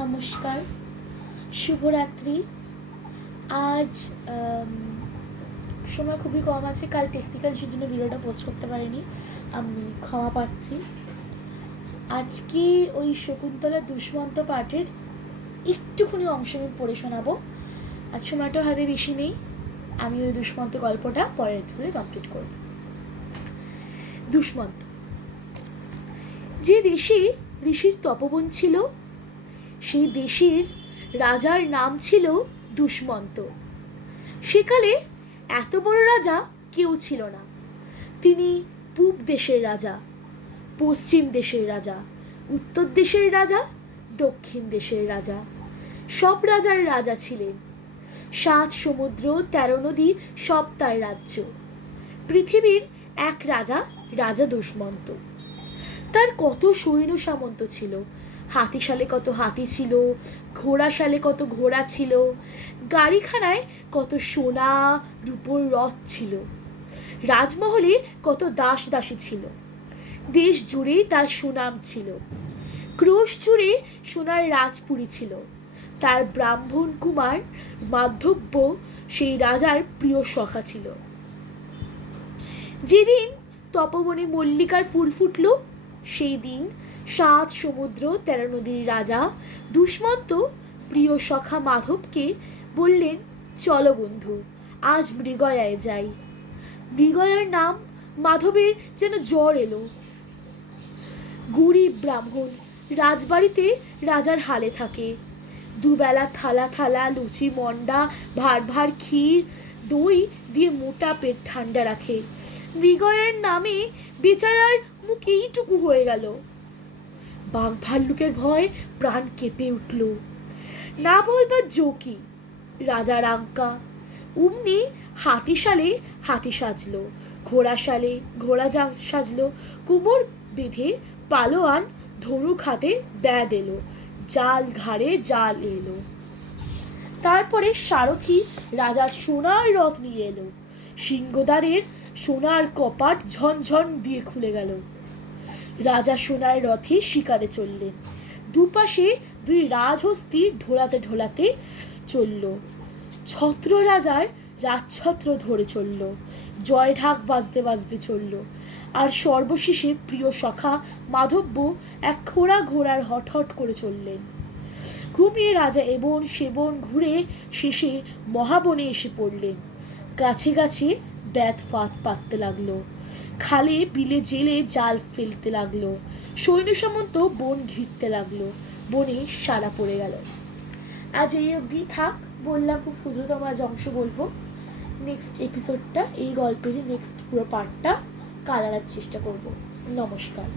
নমস্কার, শুভরাত্রি। আজ সময় খুবই কম আছে, কাল টেকনিক্যাল ইস্যুর জন্য ভিডিওটা পোস্ট করতে পারিনি, আমি ক্ষমা প্রার্থী। আজকে ওই শকুন্তলা দুষ্মন্ত পাঠের একটুখানি অংশ আমি পড়ে শোনাবো। আজ সময়টা হাতে বেশি নেই, আমি ওই দুষ্মন্ত গল্পটা পরের এপিসোডে কমপ্লিট করব। দুষ্মন্ত। যে দেশে ঋষির তপবন ছিল, সেই দেশের রাজার নাম ছিল দুষ্মন্ত। সেকালে এত বড় রাজা কেউ ছিল না। তিনি পূব দেশের রাজা, পশ্চিম দেশের রাজা, উত্তর দেশের রাজা, দক্ষিণ দেশের রাজা, সব রাজার রাজা ছিলেন। 7 সমুদ্র 13 নদী সব তার রাজ্য। পৃথিবীর এক রাজা, রাজা দুষ্মন্ত। তার কত সৈন্য সামন্ত ছিল, হাতিশালে কত হাতি ছিল, ঘোড়াশালে কত ঘোড়া ছিল, গাড়িখানায় কত সোনা রূপোর রথ ছিল, রাজমহলে কত দাস দাসী ছিল। দেশ জুড়ে তার সুনাম ছিল, ক্রোশ জুড়ে সোনার রাজপুরী ছিল। তার ব্রাহ্মণ কুমার মাধব্য সেই রাজার প্রিয় সখা ছিল। যেদিন তপবনে মল্লিকার ফুল ফুটল, সেই দিন 7 সমুদ্র 13 নদীর রাজা দুষ্মন্ত প্রিয় সখা মাধবকে বললেন, চলো বন্ধু, আজ মৃগয়ায় যাই। মৃগয়ার নাম মাধবের যেন জ্বর এলো। গরিব ব্রাহ্মণ, রাজবাড়িতে রাজার হালে থাকে। দুবেলা থালা থালা লুচি মন্ডা ভার ভার ক্ষীর দই দিয়ে মোটা পেট ঠান্ডা রাখে। মৃগয়ার নামে বেচারার মুখ এইটুকু হয়ে গেল। বাঘ ভাল্লুকের ভয় প্রাণ কেঁপে উঠল। না বলবার জোকি, রাজার আজ্ঞা। অমনি হাতিশালে হাতি সাজলো, ঘোড়াশালে ঘোড়া সাজলো, কোমর বেঁধে পালোয়ান ধনুক হাতে ব্যাদ এলো, জাল ঘাড়ে জাল এলো। তারপরে সারথি রাজার সোনার রথ নিয়ে এলো। সিংহদ্বারের সোনার কপাট ঝনঝন দিয়ে খুলে গেল। রাজা সোনার রথে শিকারে চললেন। দুপাশে 2 রাজহস্তি ঢোলাতে ঢোলাতে চলল। ছত্র রাজার রাজছত্র ধরে চলল, জয় ঢাক বাজতে বাজতে চলল। আর সর্বশেষে প্রিয় সখা মাধব্য এক খোড়া ঘোড়ার হট হট করে চললেন। ঘুমিয়ে রাজা এবন সেবন ঘুরে শেষে মহাবনে এসে পড়লেন। গাছে গাছে ব্যাত ফাঁদ পাততে লাগলো, খালে বিলে জেলে জাল ফেলতে লাগলো। সৈন্য সামন্ত বন ঘিরতে লাগলো, বনে সারা পড়ে গেল। আজ এই অবধি থাক, বললাম খুব ক্ষুদ্রতম আজ অংশ বলবো। নেক্সট এপিসোডটা, এই গল্পের নেক্সট পুরো পার্টটা কাল আনার চেষ্টা করব। নমস্কার।